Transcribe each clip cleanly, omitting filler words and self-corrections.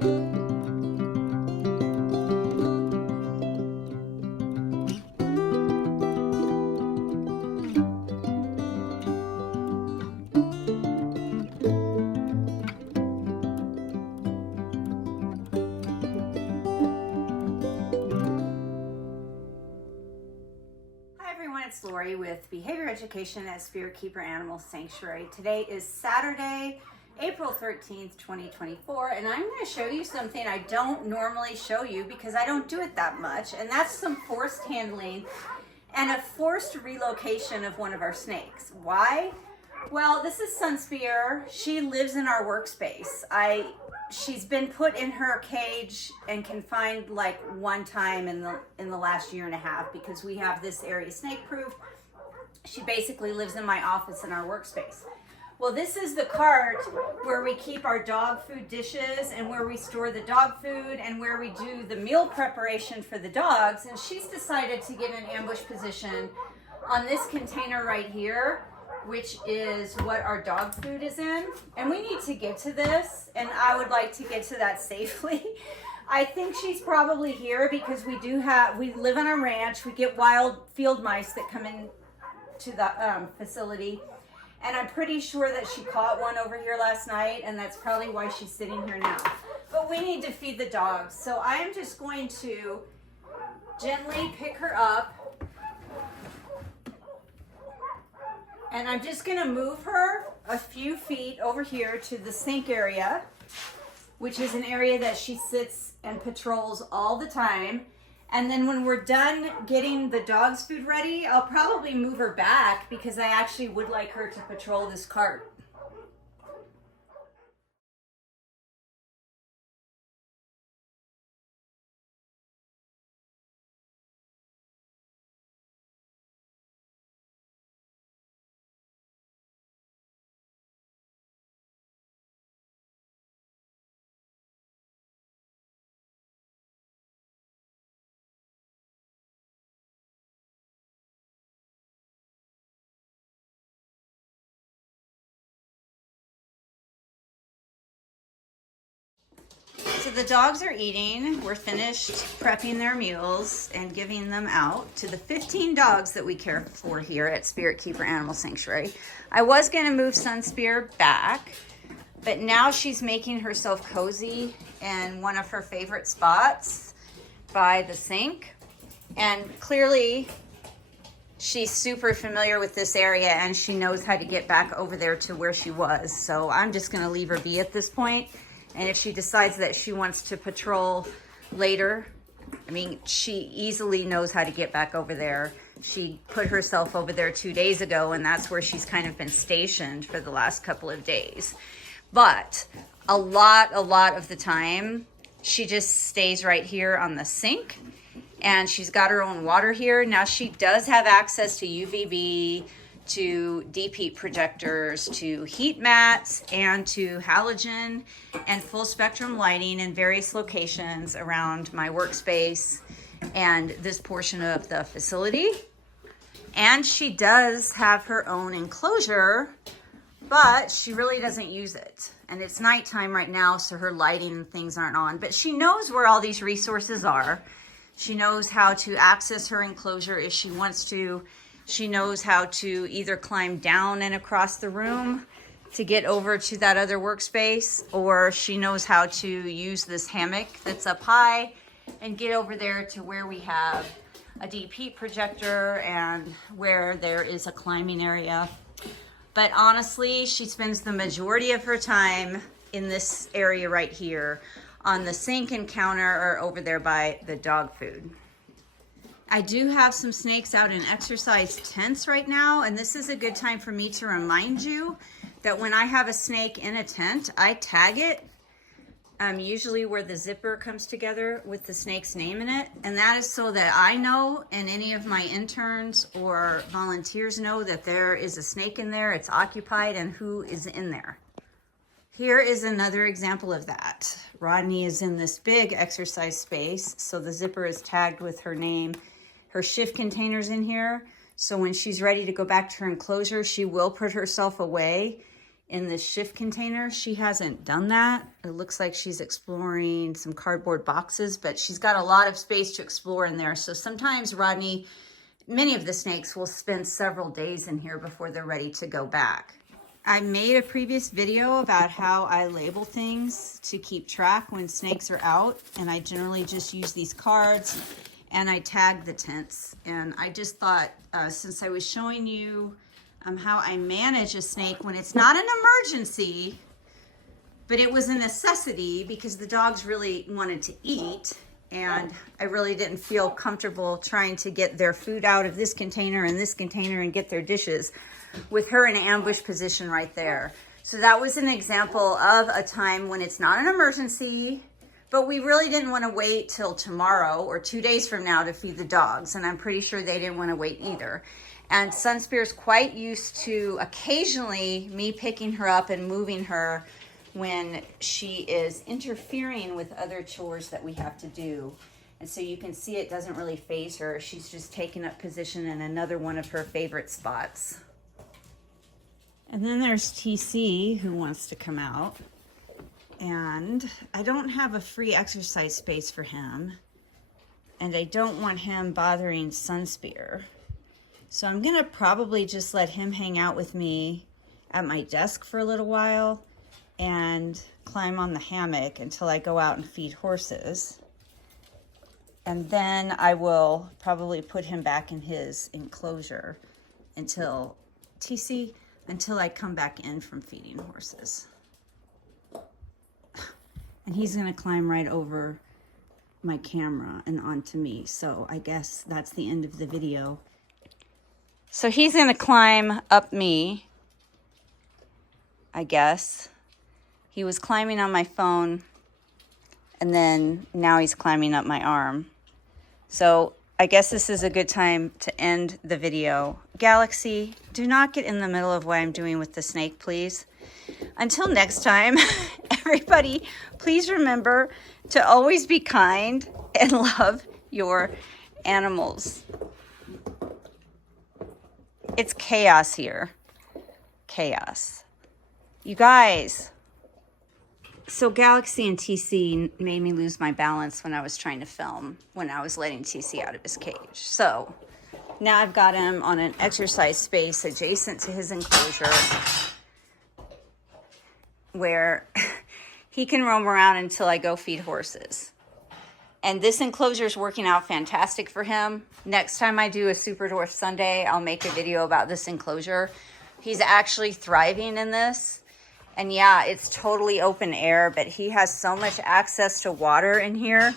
It's Lori with Behavior Education at Spirit Keeper Animal Sanctuary. Today is Saturday, April 13th, 2024, and I'm going to show you something I don't normally show you because I don't do it that much, and that's some forced handling and a forced relocation of one of our snakes. Why? Well, this is Sunspear. She lives in our workspace. She's been put in her cage and confined like one time in the last year and a half because we have this area snake proof. She basically lives in my office in our workspace. Well, this is the cart where we keep our dog food dishes and where we store the dog food and where we do the meal preparation for the dogs. And she's decided to get an ambush position on this container right here, which is what our dog food is in. And we need to get to this, and I would like to get to that safely. I think she's probably here because we live on a ranch. We get wild field mice that come in to the facility. And I'm pretty sure that she caught one over here last night, and that's probably why she's sitting here now. But we need to feed the dogs. So I am just going to gently pick her up. And I'm just gonna move her a few feet over here to the sink area, which is an area that she sits and patrols all the time. And then when we're done getting the dog's food ready, I'll probably move her back because I actually would like her to patrol this cart. So the dogs are eating. We're finished prepping their meals and giving them out to the 15 dogs that we care for here at Spirit Keeper Animal Sanctuary. I was going to move Sunspear back, but now she's making herself cozy in one of her favorite spots by the sink. And clearly she's super familiar with this area and she knows how to get back over there to where she was. So I'm just going to leave her be at this point. And if she decides that she wants to patrol later, I mean, she easily knows how to get back over there. She put herself over there 2 days ago, and that's where she's kind of been stationed for the last couple of days. But a lot of the time, she just stays right here on the sink, and she's got her own water here. Now, she does have access to UVB, to deep heat projectors, to heat mats, and to halogen and full spectrum lighting in various locations around my workspace and this portion of the facility. And she does have her own enclosure, but she really doesn't use it. And it's nighttime right now, so her lighting and things aren't on, but she knows where all these resources are. She knows how to access her enclosure if she wants to. She knows how to either climb down and across the room to get over to that other workspace, or she knows how to use this hammock that's up high and get over there to where we have a deep heat projector and where there is a climbing area. But honestly, she spends the majority of her time in this area right here on the sink and counter or over there by the dog food. I do have some snakes out in exercise tents right now, and this is a good time for me to remind you that when I have a snake in a tent, I tag it, usually where the zipper comes together with the snake's name in it, and that is so that I know and any of my interns or volunteers know that there is a snake in there, it's occupied, and who is in there. Here is another example of that. Rodney is in this big exercise space, so the zipper is tagged with her name. Her shift container's in here, so when she's ready to go back to her enclosure, she will put herself away in the shift container. She hasn't done that. It looks like she's exploring some cardboard boxes, but she's got a lot of space to explore in there. So sometimes Rodney, many of the snakes will spend several days in here before they're ready to go back. I made a previous video about how I label things to keep track when snakes are out, and I generally just use these cards and I tag the tents. And I just thought, since I was showing you how I manage a snake when it's not an emergency, but it was a necessity because the dogs really wanted to eat, and I really didn't feel comfortable trying to get their food out of this container and this container and get their dishes with her in an ambush position right there. So that was an example of a time when it's not an emergency, but we really didn't want to wait till tomorrow or 2 days from now to feed the dogs, and I'm pretty sure they didn't want to wait either. And Sunspear's quite used to occasionally me picking her up and moving her when she is interfering with other chores that we have to do. And so you can see it doesn't really faze her. She's just taking up position in another one of her favorite spots. And then there's TC, who wants to come out. And I don't have a free exercise space for him. And I don't want him bothering Sunspear. So I'm gonna probably just let him hang out with me at my desk for a little while and climb on the hammock until I go out and feed horses. And then I will probably put him back in his enclosure until I come back in from feeding horses. And he's gonna climb right over my camera and onto me. So I guess that's the end of the video. So he's gonna climb up me, I guess. He was climbing on my phone, and then now he's climbing up my arm. So I guess this is a good time to end the video. Galaxy, do not get in the middle of what I'm doing with the snake, please. Until next time, everybody, please remember to always be kind and love your animals. It's chaos here. Chaos. You guys. So Galaxy and TC made me lose my balance when I was trying to film, when I was letting TC out of his cage. So now I've got him on an exercise space adjacent to his enclosure where he can roam around until I go feed horses. And this enclosure is working out fantastic for him. Next time I do a Super Dwarf Sunday, I'll make a video about this enclosure. He's actually thriving in this. And yeah, it's totally open air, but he has so much access to water in here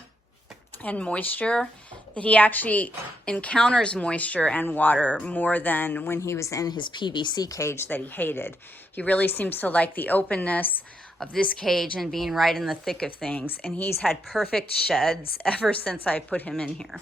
and moisture that he actually encounters moisture and water more than when he was in his PVC cage that he hated. He really seems to like the openness of this cage and being right in the thick of things. And he's had perfect sheds ever since I put him in here.